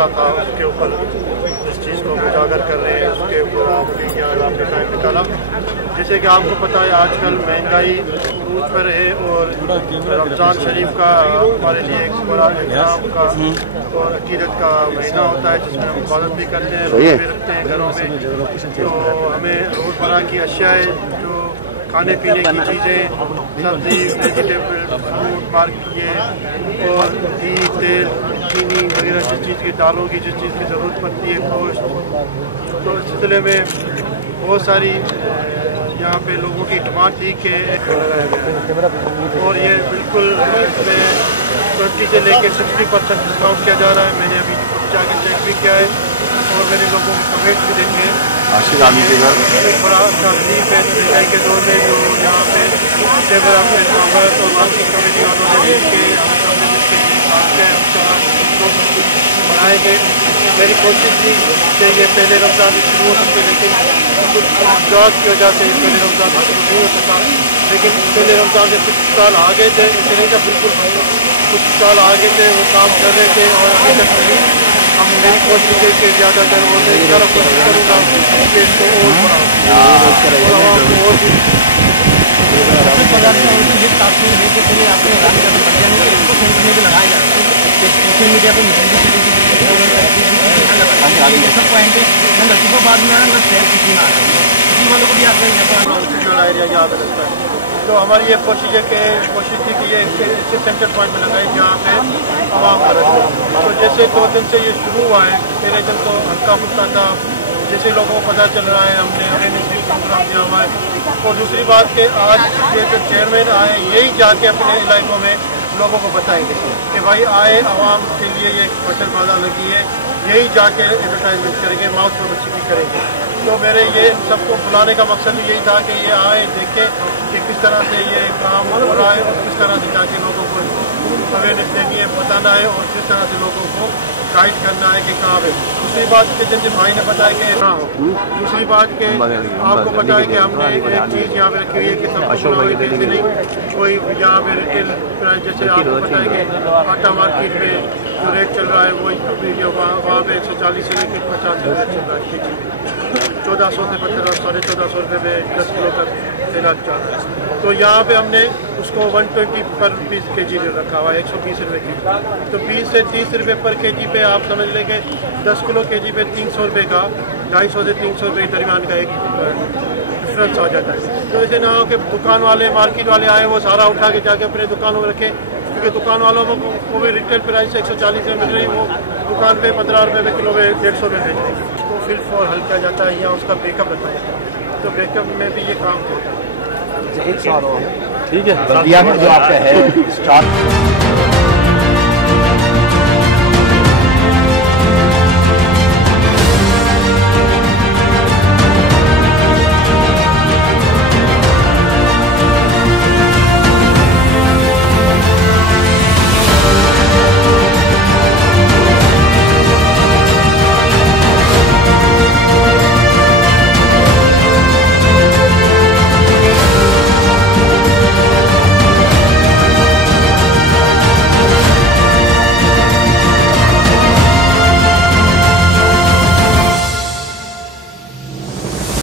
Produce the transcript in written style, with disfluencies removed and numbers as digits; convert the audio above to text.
मसला था उसके ऊपर इस चीज़ को उजागर कर रहे हैं, उसके ऊपर आपने टाइम निकाला। जैसे कि आपको पता है आजकल महंगाई रूज पर है और रमज़ान शरीफ का हमारे लिए एक बड़ा एग्जाम का और अकीदत का महीना होता है जिसमें हम इबादत भी करते हैं, रोज़े भी रखते हैं घरों में। तो हमें रोज़मर्रा की अशियाएँ जो खाने पीने की चीज़ें, सब्ज़ी, वेजिटेबल, फ्रूट, मार्केट और घी, तेल, चीनी वगैरह जिस चीज़ की, दालों की जिस चीज़ की ज़रूरत पड़ती है, गोश्त, तो इस सिलसिले में बहुत सारी यहाँ पे लोगों की डिमांड थी कि और ये बिल्कुल इसमें 20 से लेकर 60% डिस्काउंट किया जा रहा है। मैंने अभी जाके चेक भी किया है और मैंने लोगों को कमेंट भी देखे हैं। एक बड़ा अच्छा तकलीफ है महंगाई के दौर में जो यहाँ पे लेबर अपने कांग्रेस और मार्केट कमेटी वालों ने बनाए गए। मेरी कोशिश थी कि ये पहले रमज़ान में शुरू हो सकते, लेकिन कुछ जॉब की वजह से पहले रमज़ान में शुरू नहीं हो सका। लेकिन पहले रमज़ान से कुछ साल आगे थे, इसलिए का बिल्कुल कुछ साल आगे थे, वो काम कर रहे थे और अभी तक नहीं। हम मेरी कोशिश है कि ज़्यादातर वो कोशिश करूँगा कि इसको और सोशल मीडिया पर सब पॉइंट है ना, लड़की को बाद में आना ना शहर किसी में आ रहा है, किसी वालों को भी आपका एरिया याद रखता है। तो हमारी ये कोशिश है कि कोशिश थी कि ये इससे सेंटर पॉइंट में लगाए जहाँ पे आवाम आ रहे। तो जैसे 2 दिन से ये शुरू हुआ है, पहले दिन तो हल्का फुल्का था, जैसे लोगों को पता चल रहा है, हमने अवेयरनेस प्रोग्राम दिया हुआ है। और दूसरी बात कि आज ये जो चेयरमैन आए यही जाके अपने इलाकों में लोगों को बताएंगे कि भाई आए, आवाम के लिए ये फसल बाजार लगी है, यही जाके एडवर्टाइजमेंट करेंगे, माउथ पब्लिसिटी करेंगे। तो मेरे ये सबको बुलाने का मकसद भी यही था कि ये आए, देखें कि किस तरह से ये काम हो रहा है और किस तरह से जाके लोगों को अवेयरनेस देनी है, बताना है और किस तरह से लोगों को गाइड करना है कि कहाँ पे। दूसरी बात के जैसे भाई ने बताया कि ना हो, दूसरी बात के आपको पता है कि हमने एक चीज़ यहाँ पे रखी हुई है कि सबको नहीं कोई यहाँ पे रिटेल प्राइस, जैसे आपको पता है कि आटा मार्केट में जो रेट चल रहा है वही वहाँ पे 140 से लेकर 50 रुपये चल रहा है के जी, 1400 से 1450 रुपये में 10 किलो का तेल चल रहा है। तो यहाँ पे हमने उसको 120 पर पीस के जी रखा हुआ है, 120 रुपये की। तो 20 से 30 रुपये पर के जी पे आप समझ लेंगे 10 किलो के जी पे 300 रुपये का, 250 से 300 रुपये के दरमियान का एक डिफरेंस आ जाता है। तो ऐसे ना हो कि दुकान वाले, मार्केट वाले आए वो सारा उठा के जाके अपने दुकानों में रखे, क्योंकि दुकान वालों को भी रिटेल प्राइस 140 में मिल रही, वो दुकान पे 15 रुपये में किलो में 150 में बेच रही। तो फिल फॉर हल किया जाता है या उसका ब्रेकअप रखा जाता है। तो ब्रेकअप में भी ये काम होता है। ठीक है, जो आपका है स्टार्ट